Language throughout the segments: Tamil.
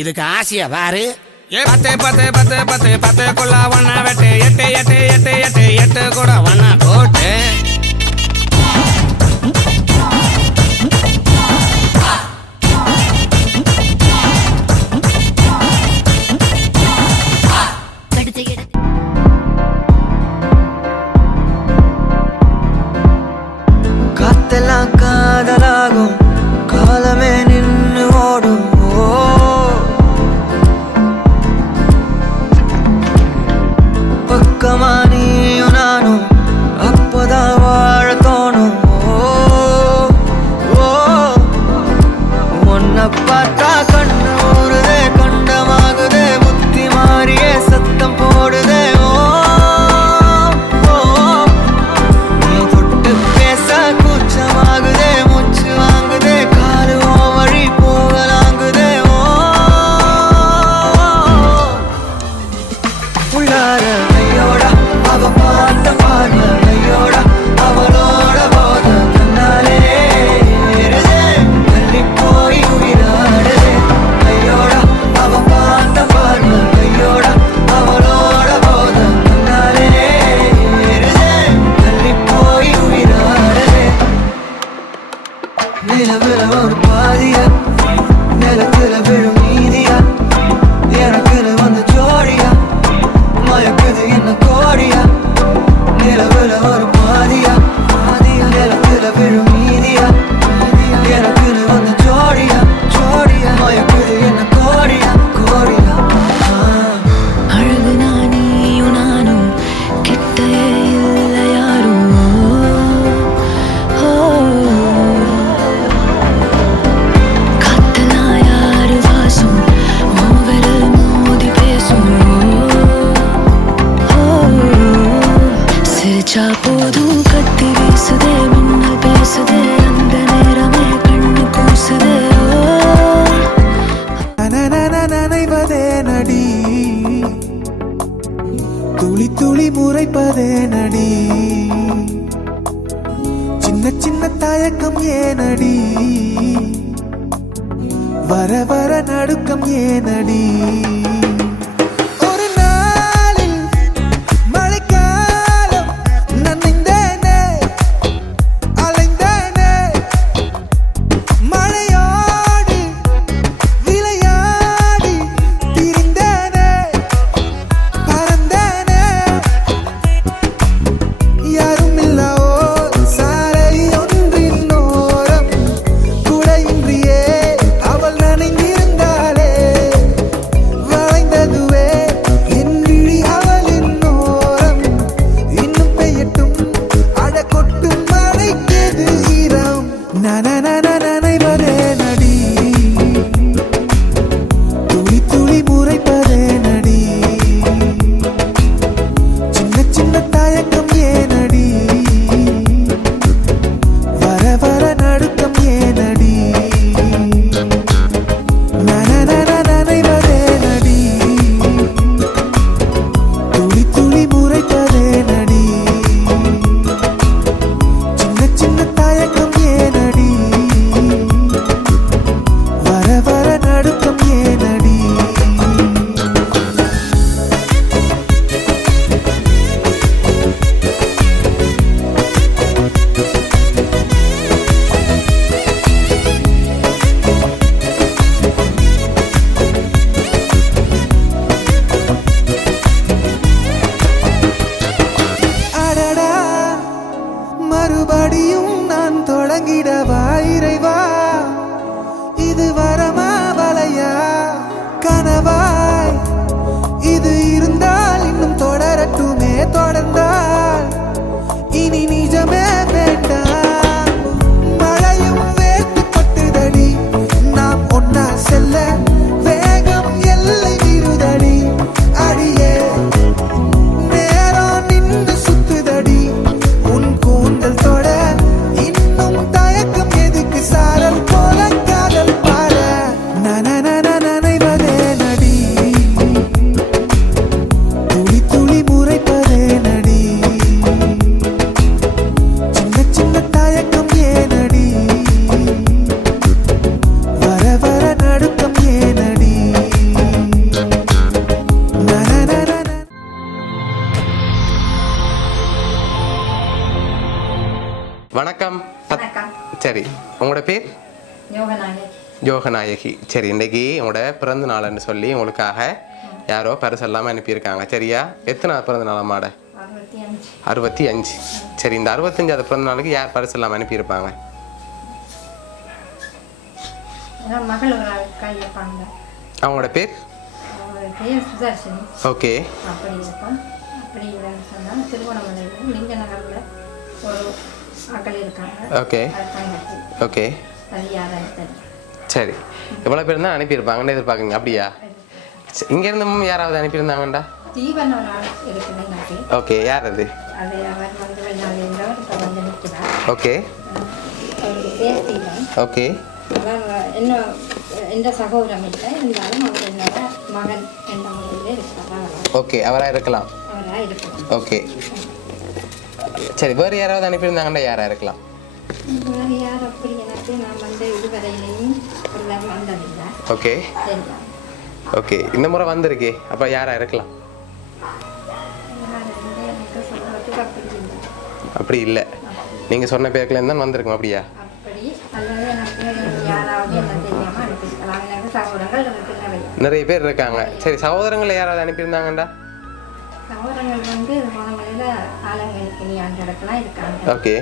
இதுக்கு ஆசையா பாரு. பத்து பத்து பத்து பத்து பத்துக்குள்ள ஒன்னா வெட்டு, எட்டு எட்டு எட்டு எட்டு எட்டு கூட ஒன்னா போட்டு. காத்தெல்லாம் காதலாகும், காலமே நின்று ஓடும். பக்கமா நீயும் நானும் அப்பதான் வாழ தோணும். உன்னை பார்த்தா கண்ணு ஊறுதே, கண்டமாகுதே, புத்தி மாறியே சத்தம் போடுதே. நிலவுல ஒரு பாதியா, நிலத்துல விழும் நீதியா, எனக்குன்னு வந்து ஜோடியா, மயக்குது என்ன கோடியா. நிலவுல ஒரு பாதியா, நிலத்துல விழும் நீதியா, எனக்குன்னு வந்து ஜோடியா, ஜோடியா, மயக்குது என்ன கோடியா, கோடியா. அழகு நானும் நானும் கிட்டே இல்லை யாரும். போதும் கத்தி வீசுதே, மின்னல் பேசுதே, அந்த நேரமே கண்ணு கூசுதே. நனைவதே நடி, துளி துளி முறைப்பதே நடி, சின்ன சின்ன தயக்கம் ஏனடி, வர வர நடுக்கம் ஏனடி. மறுபடியும் நான் தொடங்கிடவா இறைவா, இது வரமா வலையா கனவாய், இது இருந்தால் இன்னும் தொடரட்டுமே, தொடர்ந்தால் இனி நிஜமே வேண்டாம். மழையும் வேட்டு பட்டுதடி, நாம் ஒன்னா செல்ல வேகம் எல்லை விருதடி. அடியே நேரம் நின்று சுத்துதடி, உன் கூந்தல் தொட இன்னும் தயக்கம் வணக்கம். வணக்கம். சரி, உங்களோட பேர்? யோகநாயகி. யோகநாயகி. சரி, இன்றைக்கி உங்களோட பிறந்த நாள்னு சொல்லி உங்களுக்காக யாரோ பரிசு எல்லாமே அனுப்பியிருக்காங்க. சரியா? எத்தனை பிறந்த நாள் மாட? 65. சரி, இந்த 65வது பிறந்த நாளுக்கு யார் பரிசு எல்லாம் அனுப்பியிருப்பாங்க? மகள் கையப்பாங்க. அவங்களோட பேர்? சுதர்ஷினி. ஓகே. அப்படி இருக்கும். அப்படி இல்லைன்னு சொன்னால் திருவண்ணாமலையில் லிங்க நகரில் ஒரு மக்கள் இருக்காங்க. Okay okay. சரி, இவ்வளோ பேர் தான் அனுப்பியிருப்பாங்கன்னு எதிர்பார்க்குங்க. அப்படியா? இங்கேருந்து யாராவது அனுப்பியிருந்தாங்கண்டா? தீவன் ஒரு ஆள் இருக்குது எனக்கு. ஓகே, யார் அது? அது அவர் வந்து வெளிநாடுன்றவர் இப்போ வந்து நிற்கிறார். ஓகே. அவருக்கு பேர் தீவன். ஓகே. அவர் இன்னும் எந்த சகோதரம் இல்லை, இருந்தாலும் அவர் என்னோட மகன் என்ற முறையில் இருக்கிறார். ஓகே, அவராக இருக்கலாம். அவராக இருக்கலாம். ஓகே. சரி, வேறு யாராவது அனுப்பியிருந்தாங்கண்டா யாராக இருக்கலாம்? வேறு யார் அப்படி எனக்கு நான் வந்து இதுவரையிலையும் வந்ததில்லை. ஓகே. சரியா? ஓகே, இந்த முறை வந்திருக்கே, அப்போ யாராக இருக்கலாம்? எனக்கு சொல்கிறதுக்கு அப்படி இல்லை. அப்படி இல்லை, நீங்கள் சொன்ன பேருக்குலேருந்து தான் வந்திருக்கும். அப்படியா? அப்படி அல்லது எனக்கு யாராவது என்ன தெரியாமல் அனுப்பியிருக்கலாம். எனக்கு சகோதரங்கள் இருக்கிறவை. நிறைய பேர் இருக்காங்க. சரி, சகோதரங்களை யாராவது அனுப்பியிருந்தாங்கண்டா? சகோதரங்கள் வந்து மலையில் ஆலங்களுக்கு நீ அந்த இடத்துலாம் இருக்காங்க. ஓகே.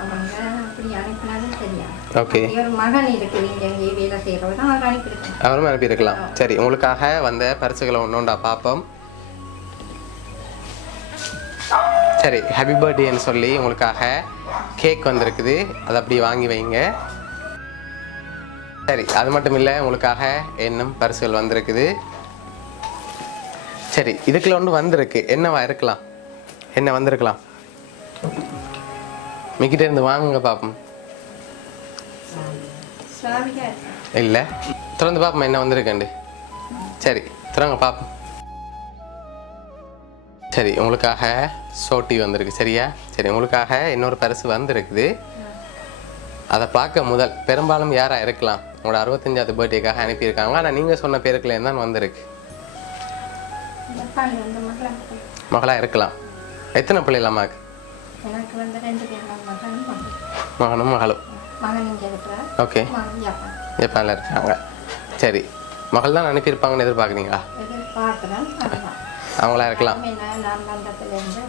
அவங்க அப்படி அனுப்பினாலும் தெரியாது. ஓகே. ஒரு மகன் இருக்குது இங்கே எங்கேயே வேலை செய்கிறவர் தான் அவர் அனுப்பியிருக்காங்க. அவரும் அனுப்பியிருக்கலாம். சரி, உங்களுக்காக வந்த பரிசுகளை ஒன்றுண்டா பார்ப்போம். சரி, ஹாப்பி பர்த்டேன்னு சொல்லி உங்களுக்காக கேக் வந்திருக்குது, அதை அப்படி வாங்கி வைங்க. சரி, அது மட்டும் இல்லை, உங்களுக்காக இன்னும் பரிசுகள் வந்திருக்குது. சரி, இதுக்குள்ள ஒன்று வந்திருக்கு. என்னவா இருக்கலாம்? என்ன வந்திருக்கலாம்? மிக்கிட்ட இருந்து வாங்குங்க பார்ப்போம். இல்லை, திறந்து பார்ப்போம் என்ன வந்திருக்கேண்டு. சரி, திறங்க பார்ப்போம். சரி, உங்களுக்காக சோட்டி வந்திருக்கு. சரியா? சரி, உங்களுக்காக இன்னொரு பரிசு வந்திருக்குது. அதை பார்க்க முதல் பெரும்பாலும் யாராக இருக்கலாம்? உங்களோட 65வது பர்த்டேக்காக அனுப்பியிருக்காங்க. ஆனால் நீங்கள் சொன்ன பேருக்குலேருந்து தான் வந்திருக்கு. மகளாக இருக்கலாம். எத்தனை பிள்ளைகள் அம்மாவுக்கு? எனக்கு வந்து 2 பேர், மகனும் மகளும். மகன் இங்கே இருக்கிறார். ஓகே. ஜப்பானில் இருக்காங்க. சரி, மகள் தான் அனுப்பியிருப்பாங்கன்னு எதிர்பார்க்குறீங்களா? எதிர்பார்க்குறேன். அவங்களா இருக்கலாம். நான் வந்ததுலேருந்து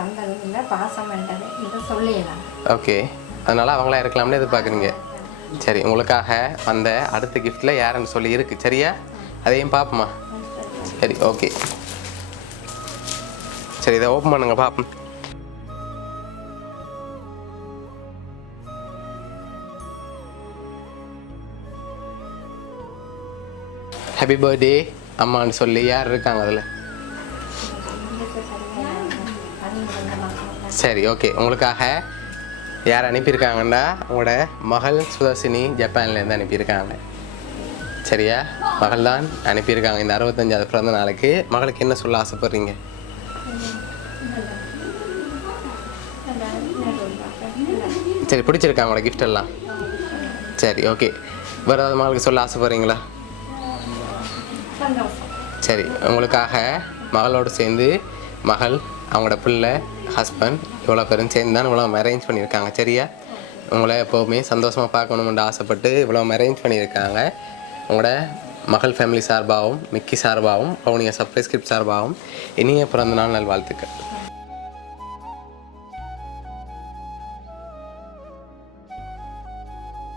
வந்ததும் இல்லை, பாசம் வேண்டது என்று சொல்லிடலாம். ஓகே, அதனால் அவங்களா இருக்கலாம்னு எதிர்பார்க்குறீங்க. சரி, உங்களுக்காக வந்த அடுத்த கிஃப்ட்டில் யாருன்னு சொல்லி இருக்குது. சரியா? அதையும் பார்ப்போமா? சரி, ஓகே. சரி, இதை ஓப்பன் பண்ணுங்க பார்ப்போம். ஹாப்பி பர்த்டே அம்மான்னு சொல்லி யார் இருக்காங்க அதில்? சரி, ஓகே. உங்களுக்காக யார் அனுப்பியிருக்காங்கன்னா உங்களோட மகள் சுதர்ஷினி ஜப்பான்லேருந்து அனுப்பியிருக்காங்க. சரியா? மகள் தான் அனுப்பியிருக்காங்க இந்த 65வது பிறந்த நாளுக்கு. மகளுக்கு என்ன சொல்ல ஆசைப்படுறீங்க? சரி, பிடிச்சிருக்காங்க உங்களோட கிஃப்ட் எல்லாம்? சரி, ஓகே. வேறு ஏதாவது மகளுக்கு சொல்ல ஆசைப்படுறீங்களா? சரி, உங்களுக்காக மகளோடு சேர்ந்து மகள், அவங்களோட பிள்ளை, ஹஸ்பண்ட் இவ்வளோ பேரும் சேர்ந்து தான் இவ்வளோ அரேஞ்ச் பண்ணியிருக்காங்க. சரியா? உங்களை எப்போவுமே சந்தோஷமாக பார்க்கணுமென்று ஆசைப்பட்டு இவ்வளோ அரேஞ்ச் பண்ணியிருக்காங்க. உங்களோட மகள் ஃபேமிலி சார்பாகவும், மிக்கி சார்பாகவும், பவுனியா சப்ரைஸ் ஸ்கிரிப்ட் சார்பாகவும் இனிய பிறந்தநாள் நல்வாழ்த்துக்கள்.